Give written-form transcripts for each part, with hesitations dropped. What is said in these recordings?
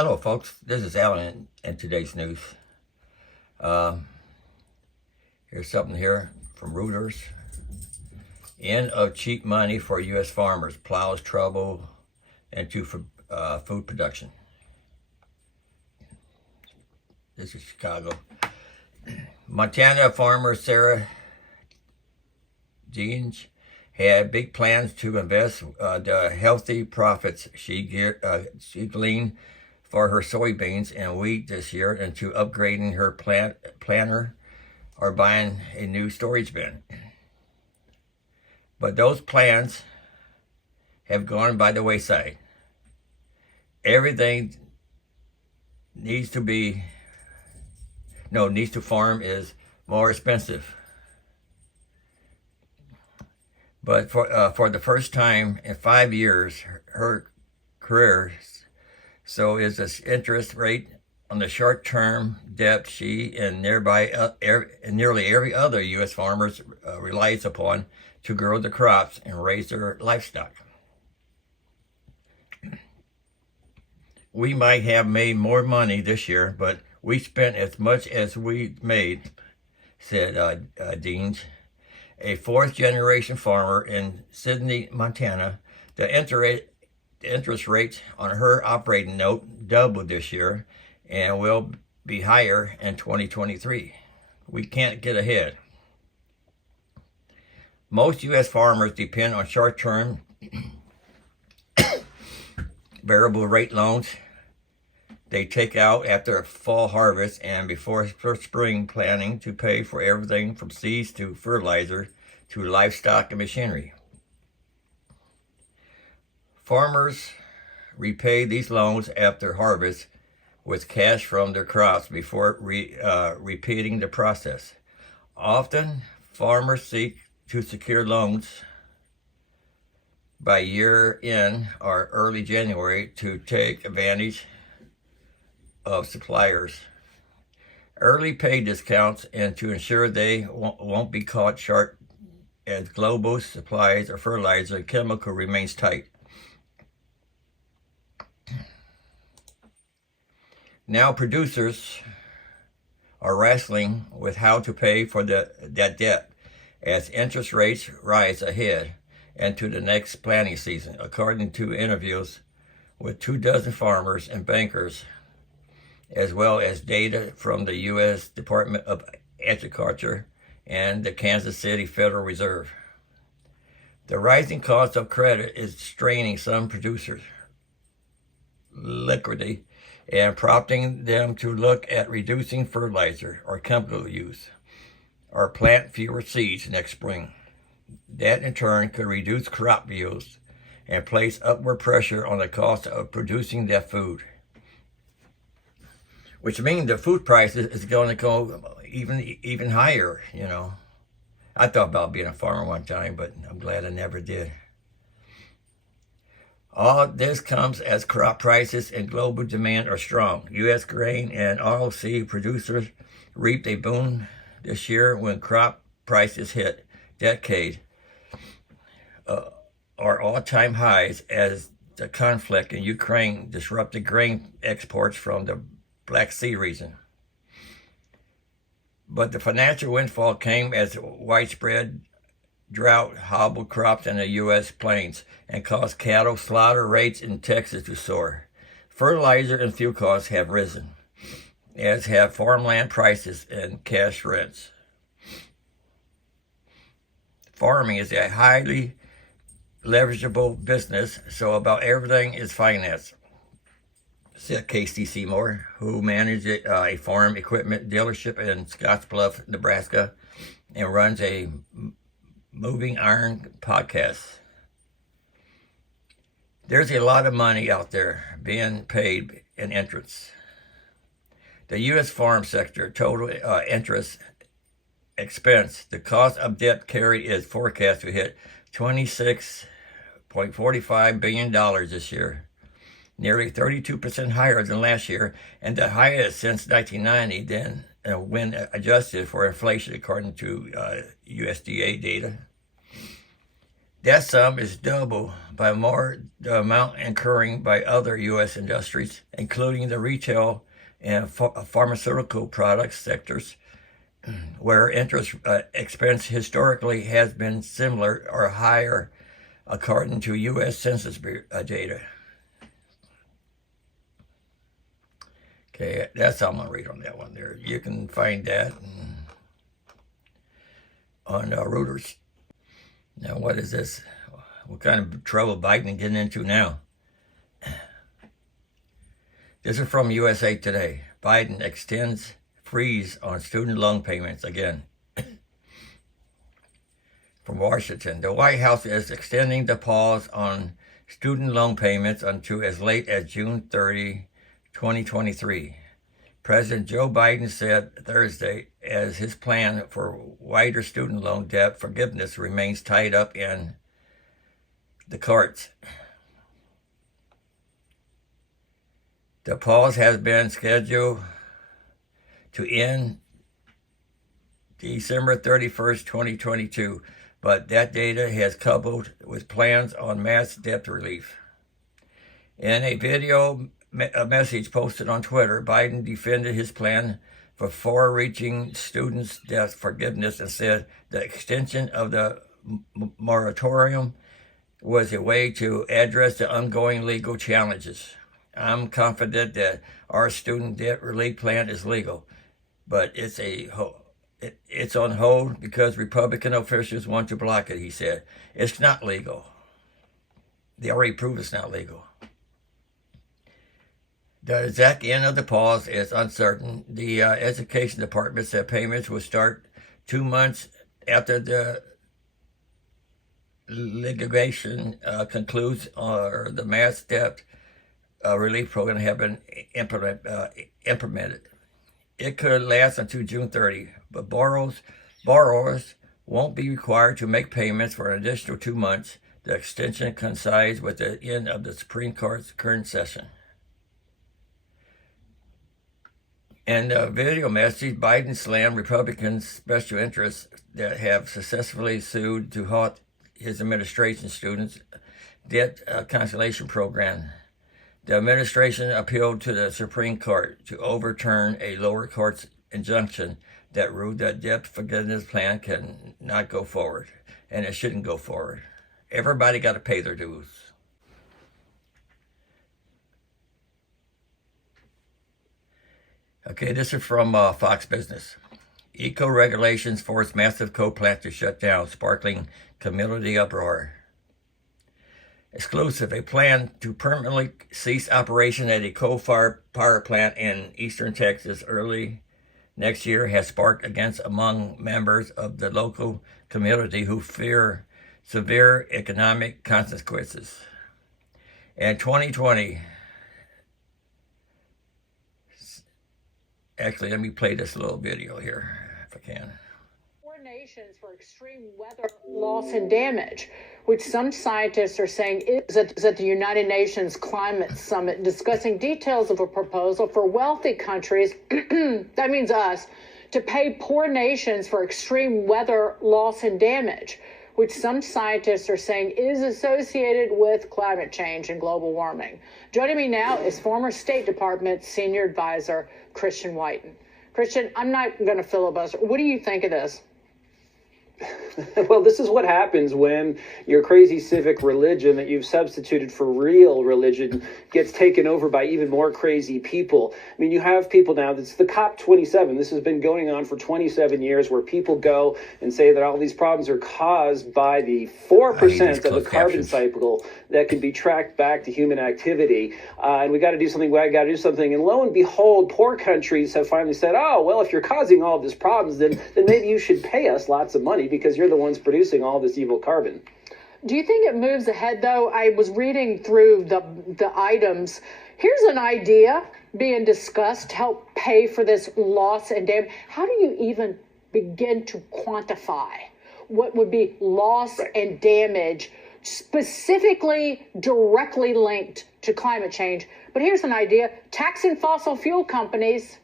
Hello, folks. This is Alan in today's news. Um, Here's something here from Reuters. End of cheap money for U.S. farmers. Plows trouble into food production. This is Chicago. Montana farmer Sarah Jeans had big plans to invest the healthy profits she gleaned for her soybeans and wheat this year into upgrading her planter or buying a new storage bin. But those plans have gone by the wayside. Everything needs to farm is more expensive. But for the first time in 5 years, her career, so is the interest rate on the short-term debt she and nearly every other U.S. farmers relies upon to grow the crops and raise their livestock. We might have made more money this year, but we spent as much as we made, said Deans, a fourth-generation farmer in Sidney, Montana. The interest rate on her operating note doubled this year and will be higher in 2023. We can't get ahead. Most U.S. farmers depend on short-term variable rate loans they take out after fall harvest and before spring planting to pay for everything from seeds to fertilizer to livestock and machinery. Farmers repay these loans after harvest with cash from their crops before repeating the process. Often, farmers seek to secure loans by year end or early January to take advantage of suppliers' early pay discounts and to ensure they won't be caught short as global supplies of fertilizer and chemical remains tight. Now producers are wrestling with how to pay for that debt as interest rates rise ahead into the next planting season, according to interviews with 24 farmers and bankers, as well as data from the U.S. Department of Agriculture and the Kansas City Federal Reserve. The rising cost of credit is straining some producers' liquidity and prompting them to look at reducing fertilizer or chemical use or plant fewer seeds next spring. That in turn could reduce crop yields and place upward pressure on the cost of producing that food, which means the food prices is going to go even higher, I thought about being a farmer one time, but I'm glad I never did. All this comes as crop prices and global demand are strong. U.S. grain and oilseed producers reaped a boon this year when crop prices hit decade or all-time highs as the conflict in Ukraine disrupted grain exports from the Black Sea region. But the financial windfall came as widespread drought hobbled crops in the U.S. plains and caused cattle slaughter rates in Texas to soar. Fertilizer and fuel costs have risen, as have farmland prices and cash rents. Farming is a highly leverageable business, so about everything is financed, said Casey Seymour, who manages a farm equipment dealership in Scottsbluff, Nebraska, and runs a Moving Iron podcast. There's a lot of money out there being paid in interest. The U.S. farm sector total interest expense, the cost of debt carried is forecast to hit $26.45 billion this year, nearly 32% higher than last year, and the highest since 1990 then, when adjusted for inflation, according to USDA data. That sum is double by more the amount incurring by other U.S. industries, including the retail and pharmaceutical products sectors, where interest expense historically has been similar or higher, according to U.S. Census data. Okay, that's all I'm going to read on that one there. You can find that on Reuters. Now, what is this? What kind of trouble Biden getting into now? This is from USA Today. Biden extends freeze on student loan payments again. From Washington, the White House is extending the pause on student loan payments until as late as June 30, 2023. President Joe Biden said Thursday as his plan for wider student loan debt forgiveness remains tied up in the courts. The pause has been scheduled to end December 31st, 2022, but that data has coupled with plans on mass debt relief. In a video message posted on Twitter, Biden defended his plan for far-reaching students' debt forgiveness and said the extension of the moratorium was a way to address the ongoing legal challenges. I'm confident that our student debt relief plan is legal, but it's on hold because Republican officials want to block it, he said. It's not legal. They already proved it's not legal. The exact end of the pause is uncertain. The Education Department said payments will start 2 months after the litigation concludes or the mass debt relief program have been implemented. It could last until June 30, but borrowers won't be required to make payments for an additional 2 months. The extension coincides with the end of the Supreme Court's current session. In the video message, Biden slammed Republican special interests that have successfully sued to halt his administration's students' debt cancellation program. The administration appealed to the Supreme Court to overturn a lower court's injunction that ruled that debt forgiveness plan can not go forward, and it shouldn't go forward. Everybody got to pay their dues. Okay, this is from Fox Business. Eco-regulations force massive coal plant to shut down, sparkling community uproar. Exclusive, a plan to permanently cease operation at a coal-fired power plant in eastern Texas early next year has sparked against among members of the local community who fear severe economic consequences. In 2020, actually, let me play this little video here, if I can. 4 nations for extreme weather loss and damage, which some scientists are saying is at the United Nations Climate Summit discussing details of a proposal for wealthy countries, that means us, to pay poor nations for extreme weather loss and damage, which some scientists are saying is associated with climate change and global warming. Joining me now is former State Department Senior Advisor Christian Whiten. Christian, I'm not going to filibuster. What do you think of this? Well, this is what happens when your crazy civic religion that you've substituted for real religion gets taken over by even more crazy people. I mean, you have people now, that's the COP27. This has been going on for 27 years where people go and say that all these problems are caused by the 4% of the carbon cycle that can be tracked back to human activity. And we got to do something, we got to do something. And lo and behold, poor countries have finally said, oh, well, if you're causing all these problems, then maybe you should pay us lots of money because you're the ones producing all this evil carbon. Do you think it moves ahead, though? I was reading through the items. Here's an idea being discussed to help pay for this loss and damage. How do you even begin to quantify what would be loss and damage specifically directly linked to climate change? But here's an idea: taxing fossil fuel companies.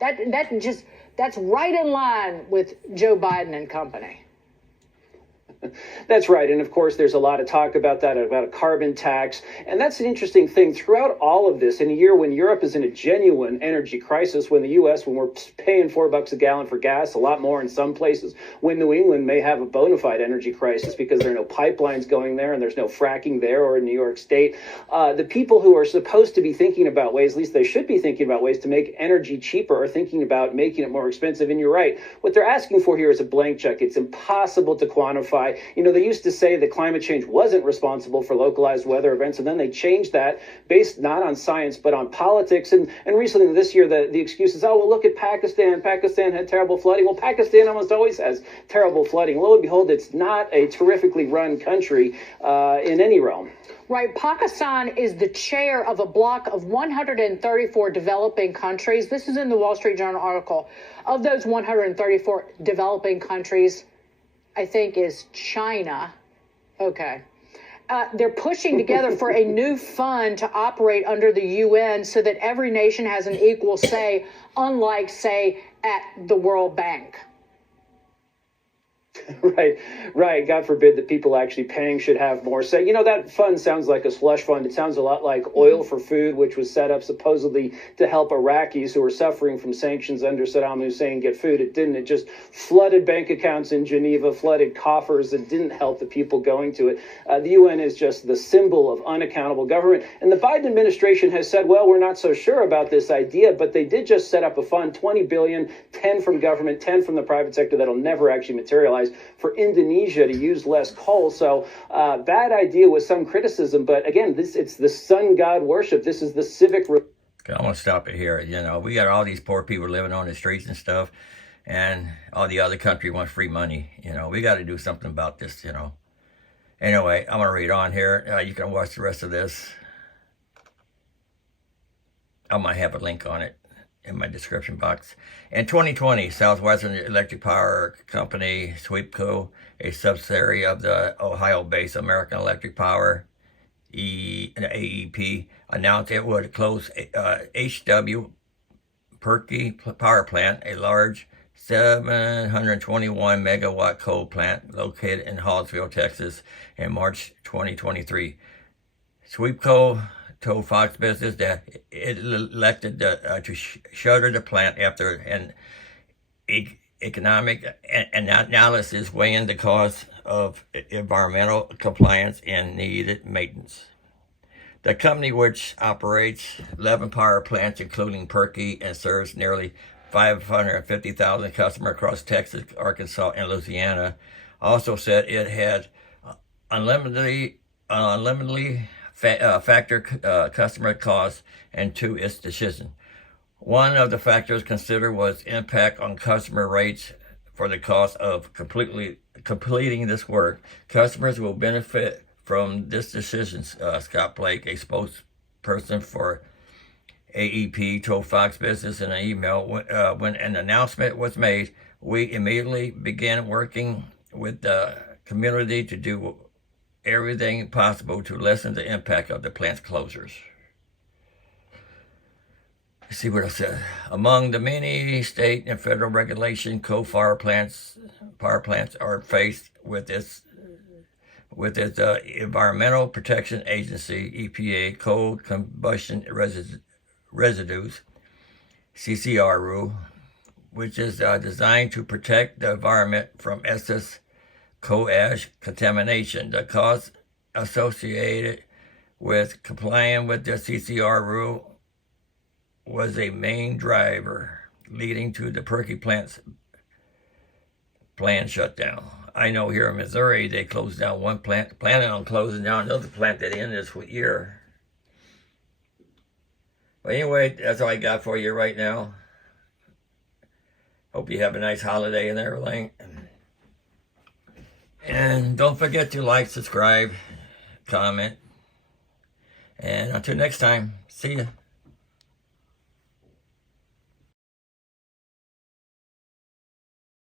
That's right in line with Joe Biden and company. That's right. And of course, there's a lot of talk about that, about a carbon tax. And that's an interesting thing. Throughout all of this, in a year when Europe is in a genuine energy crisis, when the U.S., when we're paying $4 a gallon for gas, a lot more in some places, when New England may have a bona fide energy crisis because there are no pipelines going there and there's no fracking there, or in New York State, the people who are supposed to be thinking about ways, at least they should be thinking about ways to make energy cheaper, are thinking about making it more expensive. And you're right. What they're asking for here is a blank check. It's impossible to quantify. You know, they used to say that climate change wasn't responsible for localized weather events, and then they changed that based not on science, but on politics. And recently this year, the excuse is, oh, well, look at Pakistan. Pakistan had terrible flooding. Well, Pakistan almost always has terrible flooding. Lo and behold, it's not a terrifically run country in any realm. Right. Pakistan is the chair of a bloc of 134 developing countries. This is in the Wall Street Journal article. Of those 134 developing countries, I think is China. Okay. They're pushing together for a new fund to operate under the UN so that every nation has an equal say, unlike, say, at the World Bank. Right. God forbid that people actually paying should have more say. You know, that fund sounds like a slush fund. It sounds a lot like Oil for Food, which was set up supposedly to help Iraqis who were suffering from sanctions under Saddam Hussein get food. It didn't. It just flooded bank accounts in Geneva, flooded coffers. It didn't help the people going to it. The UN is just the symbol of unaccountable government. And the Biden administration has said, well, we're not so sure about this idea, but they did just set up a fund, $20 billion, 10 from government, 10 from the private sector, that'll never actually materialize, for Indonesia to use less coal. So bad idea with some criticism. But again, it's the sun god worship. This is the civic. I want to stop it here. You know, we got all these poor people living on the streets and stuff, and all the other country wants free money. You know, we got to do something about this, you know. Anyway, I'm going to read on here. You can watch the rest of this. I might have a link on it in my description box. In 2020, Southwestern Electric Power Company, SWEPCO, a subsidiary of the Ohio-based American Electric Power, AEP, announced it would close HW Perky Power Plant, a large 721 megawatt coal plant located in Hallsville, Texas, in March 2023. SWEPCO told Fox Business that it elected to shutter the plant after an economic analysis weighing the cost of environmental compliance and needed maintenance. The company, which operates 11 power plants, including Perky, and serves nearly 550,000 customers across Texas, Arkansas, and Louisiana, also said it had unlimitedly factor customer costs into its decision. One of the factors considered was impact on customer rates for the cost of completing this work. Customers will benefit from this decision, Scott Blake, a spokesperson for AEP, told Fox Business in an email. When an announcement was made, we immediately began working with the community to do everything possible to lessen the impact of the plant's closures. Let's see what I said. Among the many state and federal regulation, coal-fired power plants are faced with its Environmental Protection Agency, EPA, coal combustion residues, CCR rule, which is designed to protect the environment from excess coal ash contamination. The cost associated with complying with the CCR rule was a main driver leading to the Perky plant's planned shutdown. I know here in Missouri, they closed down one plant, planning on closing down another plant at the end of this year. But anyway, that's all I got for you right now. Hope you have a nice holiday and everything. And don't forget to like, subscribe, comment. And until next time, see ya.